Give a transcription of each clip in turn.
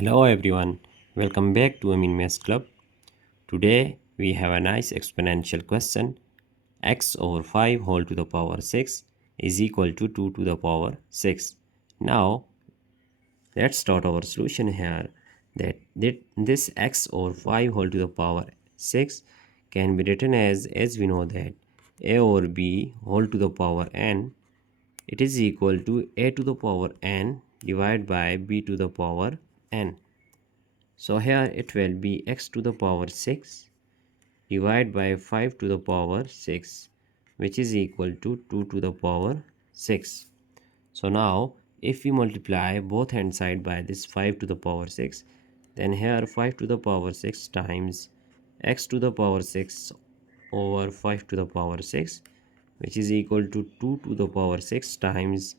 Hello everyone, welcome back to Amin Maths Club. Today we have a nice exponential question. X over 5 whole to the power 6 is equal to 2 to the power 6. Now let's start our solution here. This x over 5 whole to the power 6 can be written as we know that a over b whole to the power n, it is equal to a to the power n divided by b to the power n. So here it will be x to the power 6 divided by 5 to the power 6, which is equal to 2 to the power 6. So now if we multiply both hand side by this 5 to the power 6, then here 5 to the power 6 times x to the power 6 over 5 to the power 6, which is equal to 2 to the power 6 times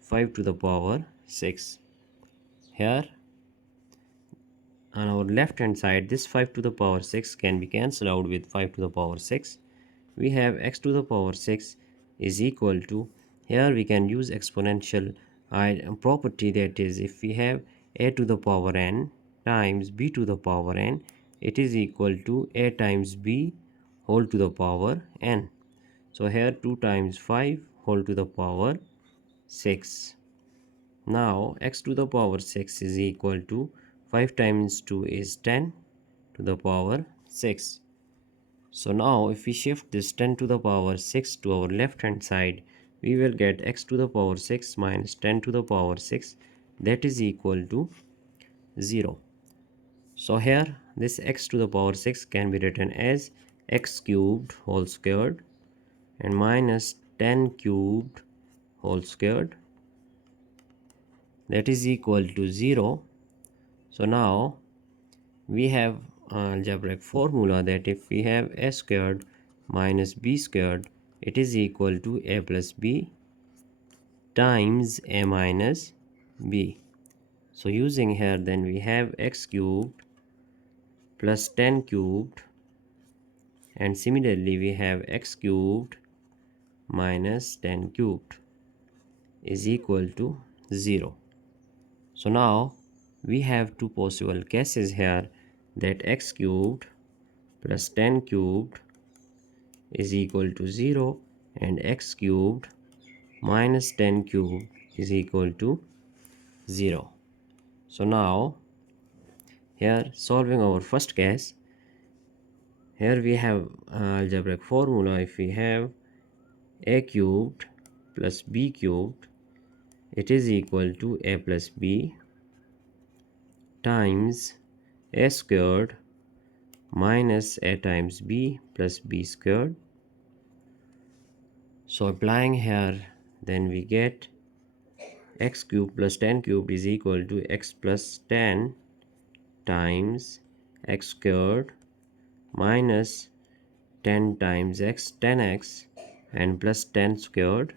5 to the power 6. Here on our left hand side, this 5 to the power 6 can be cancelled out with 5 to the power 6. We have x to the power 6 is equal to, here we can use exponential property, that is if we have a to the power n times b to the power n, it is equal to a times b whole to the power n. So here 2 times 5 whole to the power 6. Now x to the power 6 is equal to 5 times 2 is 10 to the power 6. So now if we shift this 10 to the power 6 to our left hand side, we will get x to the power 6 minus 10 to the power 6, that is equal to 0. So here this x to the power 6 can be written as x cubed whole squared and minus 10 cubed whole squared, that is equal to 0. So now we have algebraic formula that if we have a squared minus b squared, it is equal to a plus b times a minus b. So using here, then we have x cubed plus 10 cubed, and similarly we have x cubed minus 10 cubed is equal to 0. So now we have two possible cases here, that x cubed plus 10 cubed is equal to 0 and x cubed minus 10 cubed is equal to 0. So now here solving our first case, here we have algebraic formula. If we have a cubed plus b cubed, it is equal to a plus b times a squared minus a times b plus b squared. So applying here, then we get x cubed plus 10 cubed is equal to x plus 10 times x squared minus 10 times x 10x and plus 10 squared,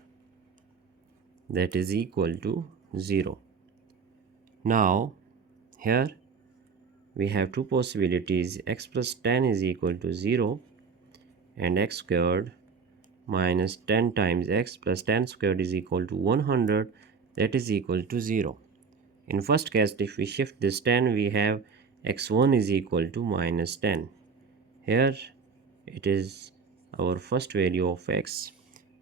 that is equal to 0. Now here we have two possibilities, x plus 10 is equal to 0 and x squared minus 10 times x plus 10 squared is equal to 100, that is equal to 0. In first case, if we shift this 10, we have x1 is equal to minus 10. Here it is our first value of x,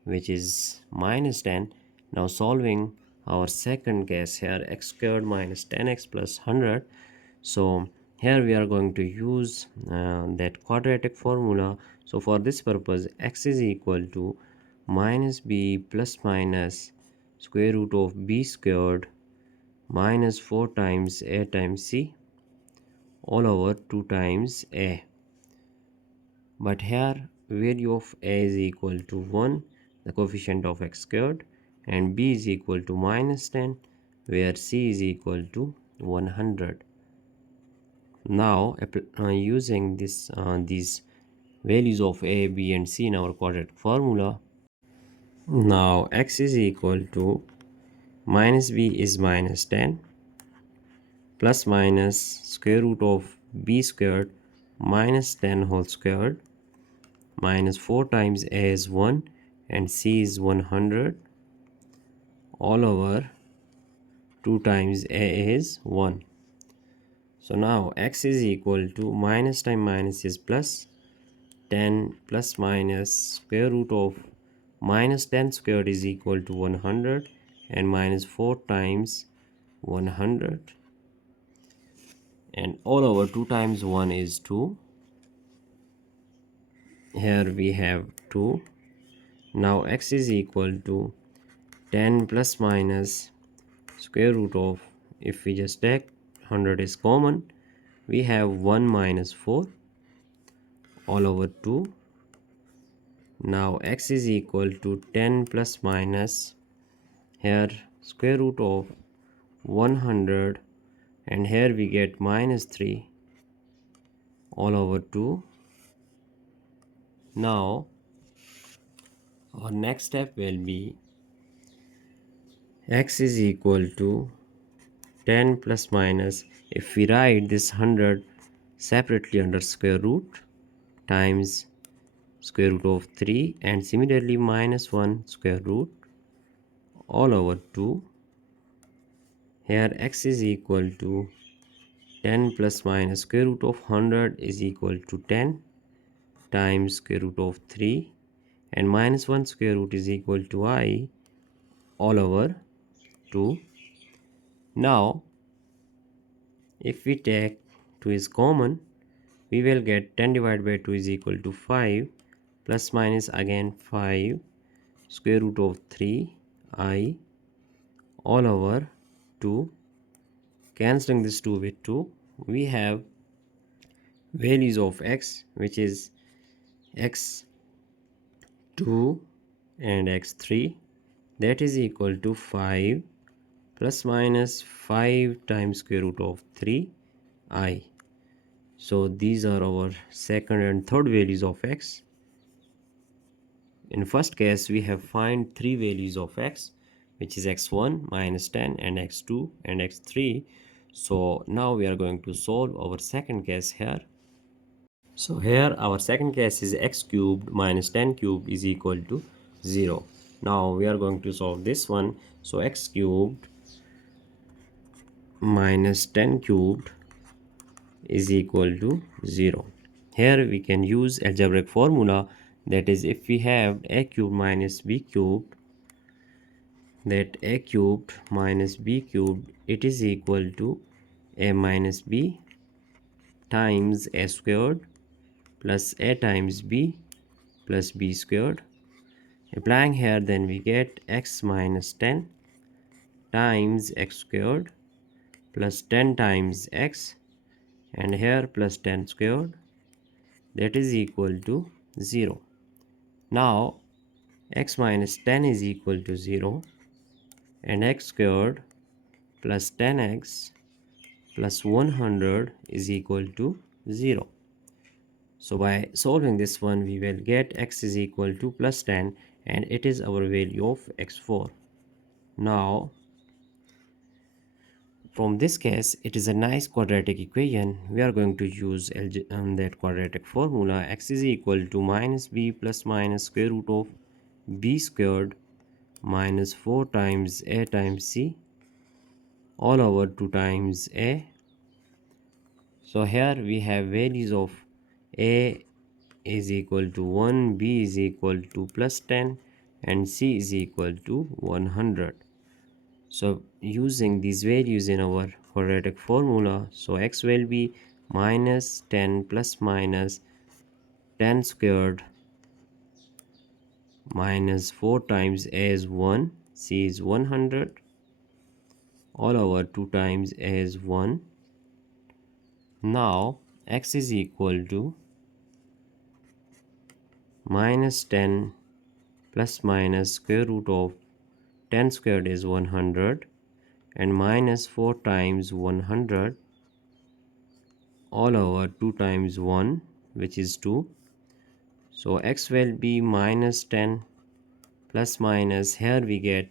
which is minus 10. Now solving our second case, here x squared minus 10x plus 100. So here we are going to use that quadratic formula. So for this purpose, x is equal to minus b plus minus square root of b squared minus 4 times a times c all over 2 times a. But here value of a is equal to 1, the coefficient of x squared, and b is equal to minus 10, where c is equal to 100. Now using these values of a, b and c in our quadratic formula, now x is equal to minus b is minus 10 plus minus square root of b squared minus 10 whole squared minus 4 times a is 1 and c is 100 all over 2 times a is 1. So now x is equal to minus times minus is plus, 10 plus minus square root of minus 10 squared is equal to 100, and minus 4 times 100, and all over 2 times 1 is 2. Here we have 2. Now x is equal to 10 plus minus square root of, if we just take 100 is common, we have 1 minus 4 all over 2. Now x is equal to 10 plus minus, here square root of 100, and here we get minus 3 all over 2. Now our next step will be x is equal to 10 plus minus, if we write this 100 separately under square root, times square root of 3, and similarly minus 1 square root all over 2. Here x is equal to 10 plus minus square root of 100 is equal to 10 times square root of 3, and minus 1 square root is equal to I all over 2. Now if we take 2 is common, we will get 10 divided by 2 is equal to 5, plus minus again 5 square root of 3 I all over 2. Cancelling this 2 with 2, we have values of x, which is x2 and x3, that is equal to 5 plus minus 5 times square root of 3 I. So these are our second and third values of x. In first case we have find three values of x, which is x1 minus 10 and x2 and x3. So now we are going to solve our second case here. So here our second case is x cubed minus 10 cubed is equal to 0. Now we are going to solve this one. So x cubed minus 10 cubed is equal to 0. Here we can use algebraic formula, that is, if we have a cubed minus b cubed, that a cubed minus b cubed, it is equal to a minus b times a squared plus a times b plus b squared. Applying here, then we get x minus 10 times x squared plus 10 times x, and here plus 10 squared, that is equal to 0. Now x minus 10 is equal to 0, and x squared plus 10x plus 100 is equal to 0. So by solving this one, we will get x is equal to plus 10, and it is our value of x4. Now from this case, it is a nice quadratic equation. We are going to use that quadratic formula. X is equal to minus b plus minus square root of b squared minus 4 times a times c all over 2 times a. So here we have values of a is equal to 1, b is equal to plus 10, and c is equal to 100. So using these values in our quadratic formula, so x will be minus 10 plus minus 10 squared minus 4 times a is 1, c is 100, all over 2 times a is 1. Now x is equal to minus 10 plus minus square root of 10 squared is 100, and minus 4 times 100 all over 2 times 1, which is 2. So x will be minus 10 plus minus, here we get,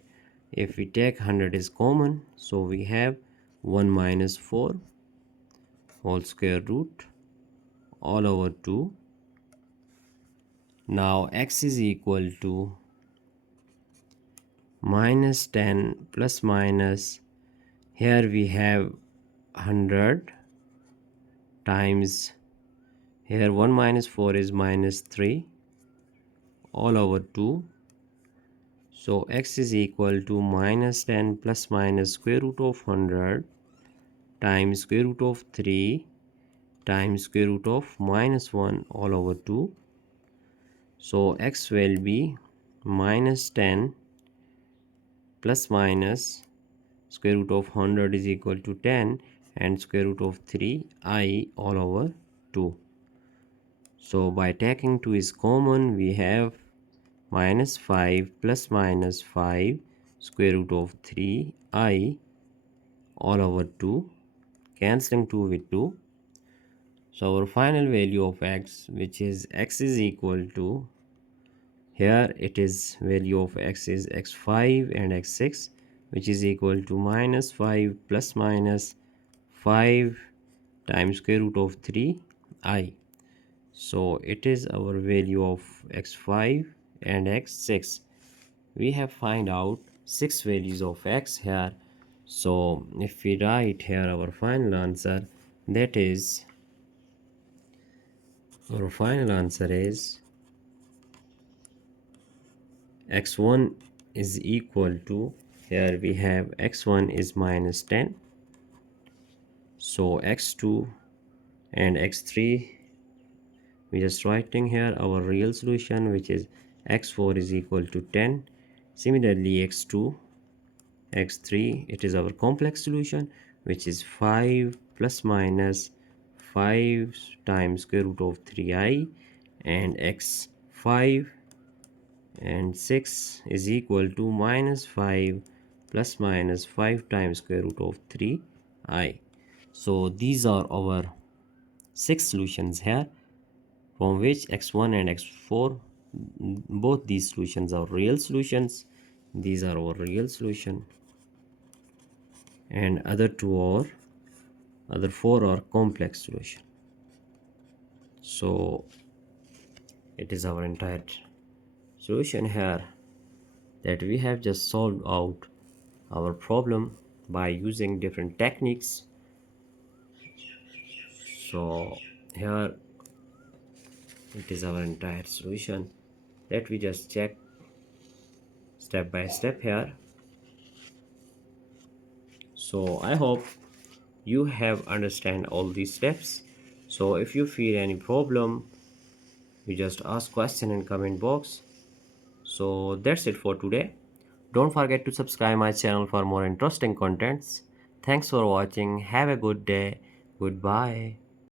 if we take 100 is common, so we have 1 minus 4 whole square root all over 2. Now x is equal to minus 10 plus minus, here we have 100 times here 1 minus 4 is minus 3 all over 2. So x is equal to minus 10 plus minus square root of 100 times square root of 3 times square root of minus 1 all over 2. So x will be minus 10 plus minus square root of 100 is equal to 10 and square root of 3I all over 2. So by taking 2 is common, we have minus 5 plus minus 5 square root of 3I all over 2, cancelling 2 with 2. So our final value of x, which is x is equal to, here it is value of x is x5 and x6, which is equal to minus 5 plus minus 5 times square root of 3I. So it is our value of x5 and x6. We have find out 6 values of x here. So if we write here our final answer, that is our final answer is x1 is equal to, here we have x1 is minus 10, so x2 and x3, we just writing here our real solution, which is x4 is equal to 10. Similarly x2, x3, it is our complex solution, which is 5 plus minus 5 times square root of 3I, and x5 and 6 is equal to minus 5 plus minus 5 times square root of 3I. So these are our 6 solutions here, from which x1 and x4, both these solutions are real solutions. These are our real solution, and other 4 are complex solution. So it is our entire solution here, that we have just solved out our problem by using different techniques. So here it is our entire solution. Let me just check step by step here. So I hope you have understand all these steps. So if you feel any problem, you just ask question in comment box. So that's it for today. Don't forget to subscribe my channel for more interesting contents. Thanks for watching. Have a good day. Goodbye.